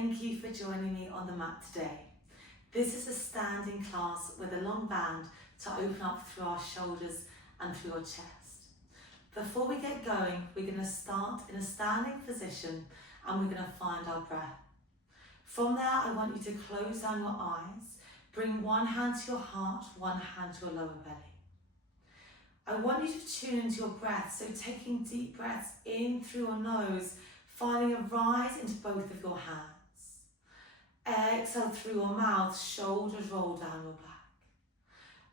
Thank you for joining me on the mat today. This is a standing class with a long band to open up through our shoulders and through your chest. Before we get going, we're going to start in a standing position and we're going to find our breath. From there, I want you to close down your eyes, bring one hand to your heart, one hand to your lower belly. I want you to tune into your breath, so taking deep breaths in through your nose, finding a rise into both of your hands. Exhale through your mouth, shoulders roll down your back.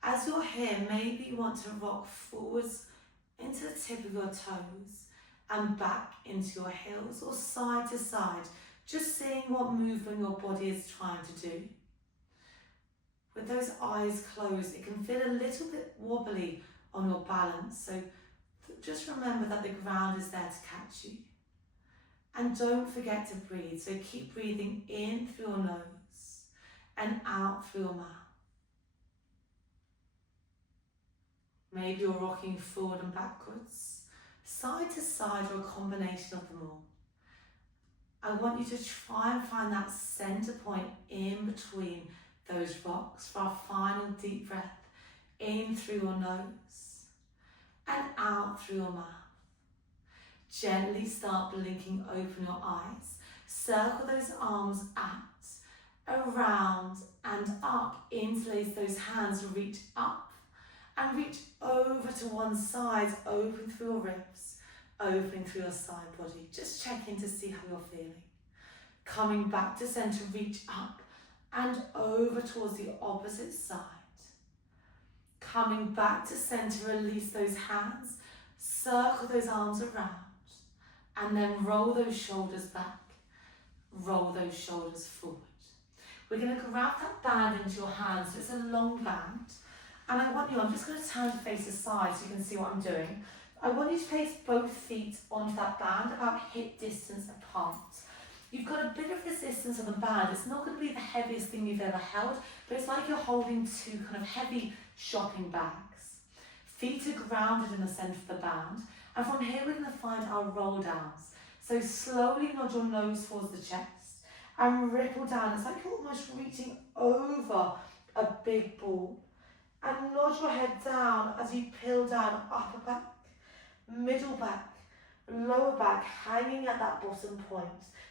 As you're here, maybe you want to rock forwards into the tip of your toes and back into your heels or side to side, just seeing what movement your body is trying to do. With those eyes closed, it can feel a little bit wobbly on your balance, so just remember that the ground is there to catch you. And don't forget to breathe, so keep breathing in through your nose and out through your mouth. Maybe you're rocking forward and backwards, side to side, or a combination of them all. I want you to try and find that center point in between those rocks for our final deep breath in through your nose and out through your mouth. Gently start blinking open your eyes. Circle those arms out, around and up. Interlace those hands, reach up and reach over to one side. Open through your ribs, opening through your side body. Just check in to see how you're feeling. Coming back to center, reach up and over towards the opposite side. Coming back to center, release those hands, circle those arms around. And then roll those shoulders back, roll those shoulders forward. We're going to grab that band into your hands, so it's a long band. And I'm just going to turn to face the side so you can see what I'm doing. I want you to place both feet onto that band about hip distance apart. You've got a bit of resistance on the band. It's not going to be the heaviest thing you've ever held, but it's like you're holding two kind of heavy shopping bags. Feet are grounded in the center of the band. And from here, we're going to find our roll downs. So slowly nod your nose towards the chest and ripple down. It's like you're almost reaching over a big ball. And nod your head down as you peel down, upper back, middle back, lower back, hanging at that bottom point.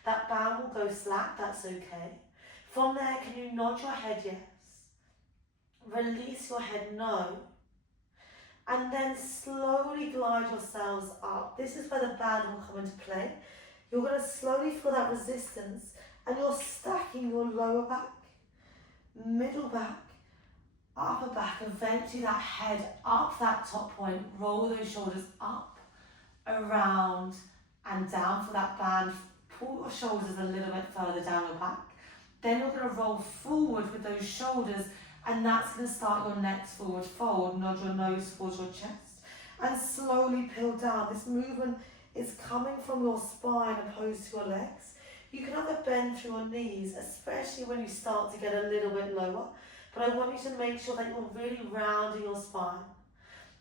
That band will go slack, that's okay. From there, can you nod your head yes? Release your head no. And then slowly glide yourselves up. This is where the band will come into play. You're going to slowly feel that resistance and you're stacking your lower back, middle back, upper back. Eventually that head up that top point. Roll those shoulders up, around and down for that band. Pull your shoulders a little bit further down your back. Then you're going to roll forward with those shoulders. And that's going to start your next forward fold. Nod your nose towards your chest and slowly peel down. This movement is coming from your spine opposed to your legs. You can have a bend through your knees, especially when you start to get a little bit lower. But I want you to make sure that you're really rounding your spine.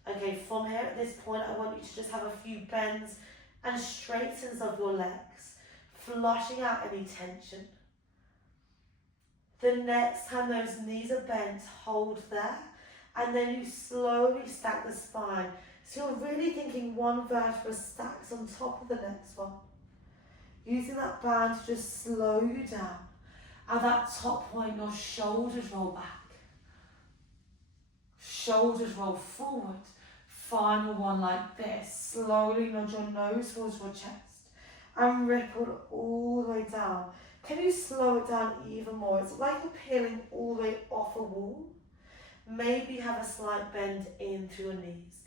Okay, from here at this point, I want you to just have a few bends and straightens of your legs, flushing out any tension. The next time those knees are bent, hold there, and then you slowly stack the spine. So you're really thinking one vertebra stacks on top of the next one. Using that band to just slow you down. At that top point, your shoulders roll back. Shoulders roll forward. Final one like this. Slowly nod your nose towards your chest and ripple all the way down. Can you slow it down even more? It's like you're peeling all the way off a wall. Maybe have a slight bend in through your knees.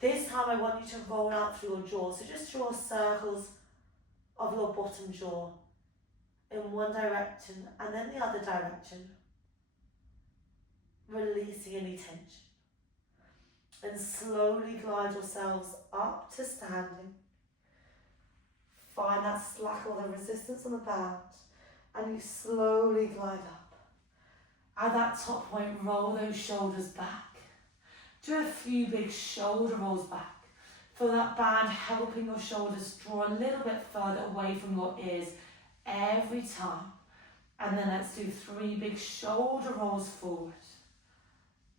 This time I want you to roll out through your jaw. So just draw circles of your bottom jaw in one direction and then the other direction. Releasing any tension. And slowly glide yourselves up to standing. Find that slack or the resistance on the band. And you slowly glide up. At that top point, roll those shoulders back. Do a few big shoulder rolls back. Feel that band helping your shoulders draw a little bit further away from your ears every time. And then let's do 3 big shoulder rolls forward.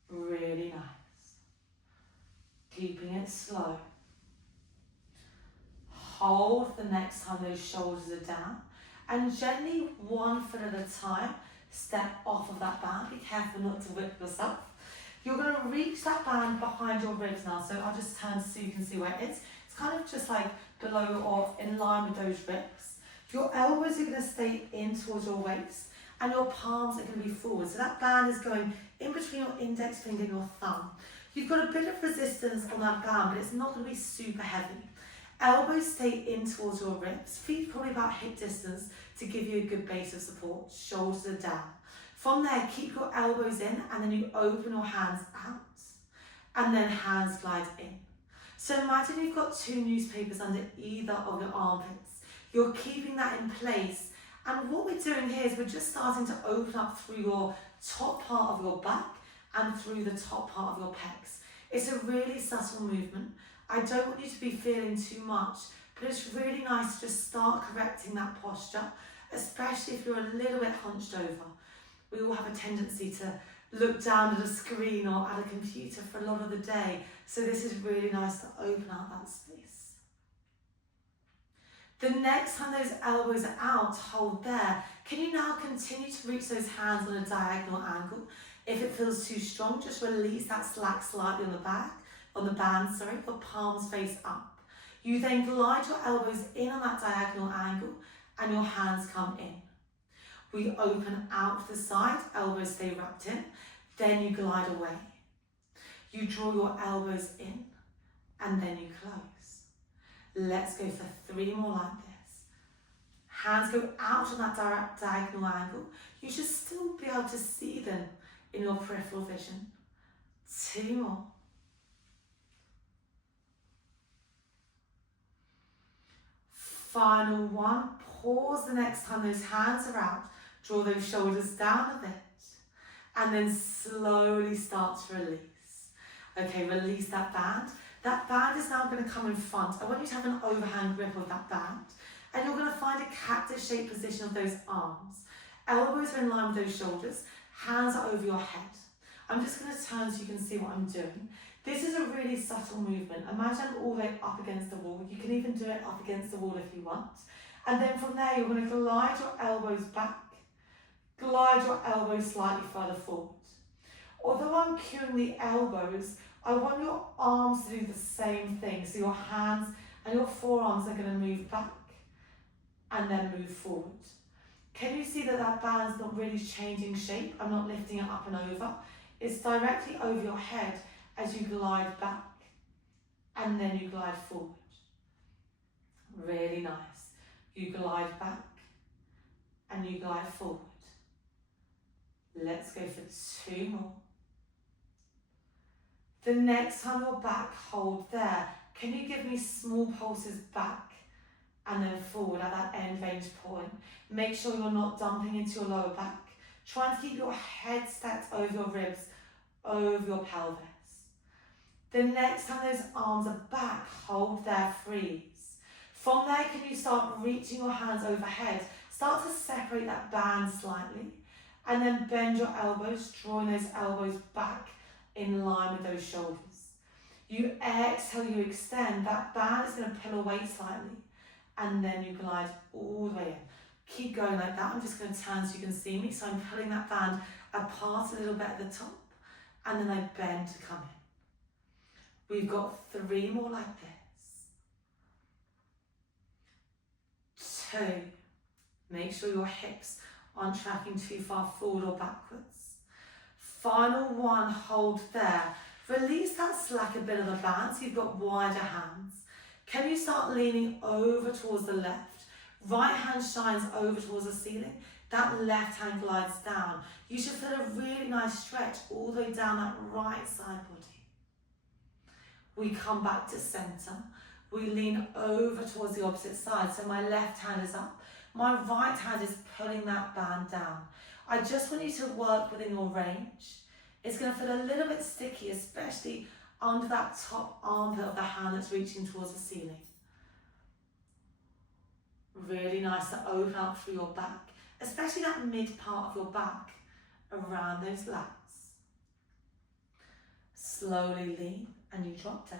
Really nice. Keeping it slow. Hold the next time those shoulders are down. And gently, 1 foot at a time, step off of that band. Be careful not to whip yourself. You're going to reach that band behind your ribs now. So I'll just turn so you can see where it is. It's kind of just like below or in line with those ribs. Your elbows are going to stay in towards your waist and your palms are going to be forward. So that band is going in between your index finger and your thumb. You've got a bit of resistance on that band, but it's not going to be super heavy. Elbows stay in towards your ribs, feet probably about hip distance to give you a good base of support. Shoulders are down. From there, keep your elbows in and then you open your hands out and then hands glide in. So imagine you've got 2 newspapers under either of your armpits. You're keeping that in place. And what we're doing here is we're just starting to open up through your top part of your back and through the top part of your pecs. It's a really subtle movement. I don't want you to be feeling too much, but it's really nice to just start correcting that posture, especially if you're a little bit hunched over. We all have a tendency to look down at a screen or at a computer for a lot of the day, so this is really nice to open up that space. The next time those elbows are out, hold there. Can you now continue to reach those hands on a diagonal angle? If it feels too strong, just release that slack slightly on the band, your palms face up. You then glide your elbows in on that diagonal angle and your hands come in. We open out to the side, elbows stay wrapped in, then you glide away. You draw your elbows in and then you close. Let's go for 3 more like this. Hands go out on that diagonal angle. You should still be able to see them in your peripheral vision. 2 more. Final one. Pause the next time those hands are out. Draw those shoulders down a bit. And then slowly start to release. Okay, release that band. That band is now going to come in front. I want you to have an overhand grip of that band. And you're going to find a cactus shaped position of those arms. Elbows are in line with those shoulders. Hands are over your head. I'm just going to turn so you can see what I'm doing. This is a really subtle movement. Imagine I'm all the way up against the wall. You can even do it up against the wall if you want. And then from there, you're going to glide your elbows back. Glide your elbows slightly further forward. Although I'm cueing the elbows, I want your arms to do the same thing. So your hands and your forearms are going to move back and then move forward. Can you see that that band's not really changing shape? I'm not lifting it up and over. It's directly over your head as you glide back and then you glide forward. Really nice. You glide back and you glide forward. Let's go for 2 more. The next time you're back, hold there. Can you give me small pulses back and then forward at that end range point? Make sure you're not dumping into your lower back. Try and keep your head stacked over your ribs, over your pelvis. The next time those arms are back, hold there, freeze. From there, can you start reaching your hands overhead? Start to separate that band slightly. And then bend your elbows, drawing those elbows back in line with those shoulders. You exhale, you extend. That band is going to pull away slightly. And then you glide all the way in. Keep going like that. I'm just going to turn so you can see me. So I'm pulling that band apart a little bit at the top. And then I bend to come in. We've got 3 more like this. 2. Make sure your hips aren't tracking too far forward or backwards. Final one, hold there. Release that slack a bit of the band so you've got wider hands. Can you start leaning over towards the left? Right hand shines over towards the ceiling. That left hand glides down. You should feel a really nice stretch all the way down that right side body. We come back to center. We lean over towards the opposite side. So my left hand is up. My right hand is pulling that band down. I just want you to work within your range. It's going to feel a little bit sticky, especially under that top armpit of the hand that's reaching towards the ceiling. Really nice to open up through your back especially that mid part of your back, around those lats. Slowly lean and you drop down.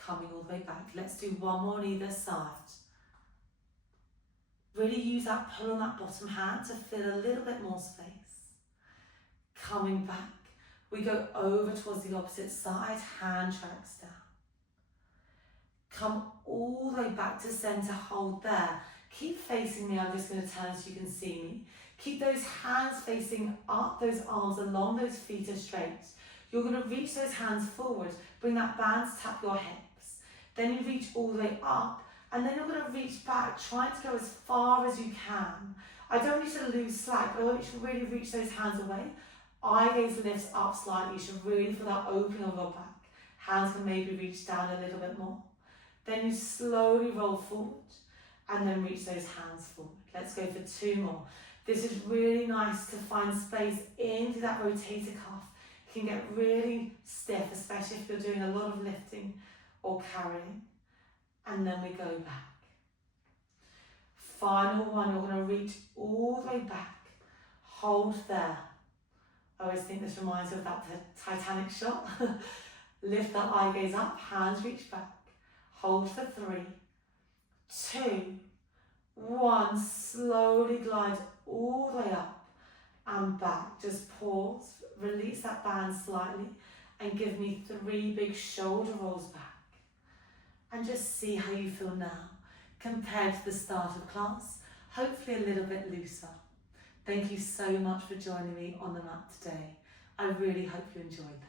Coming all the way back. Let's do one more on either side. Really use that pull on that bottom hand to fill a little bit more space. Coming back, we go over towards the opposite side, hand tracks down. Come all the way back to center, hold there. Keep facing me, I'm just going to turn so you can see me. Keep those hands facing up, those arms along, those feet are straight. You're going to reach those hands forward, bring that band to tap your hips. Then you reach all the way up, and then you're going to reach back, trying to go as far as you can. I don't want you to lose slack, but I want you to really reach those hands away. Eye gaze lifts up slightly, you should really feel that opening of your back. Hands can maybe reach down a little bit more. Then you slowly roll forward and then reach those hands forward. Let's go for 2 more. This is really nice to find space into that rotator cuff. It can get really stiff, especially if you're doing a lot of lifting or carrying. And then we go back. Final one, you're going to reach all the way back. Hold there. I always think this reminds me of that Titanic shot. Lift that eye gaze up, hands reach back. Hold for 3, 2, 1. Slowly glide all the way up and back. Just pause, release that band slightly and give me 3 big shoulder rolls back. And just see how you feel now compared to the start of class, hopefully a little bit looser. Thank you so much for joining me on the mat today. I really hope you enjoyed that.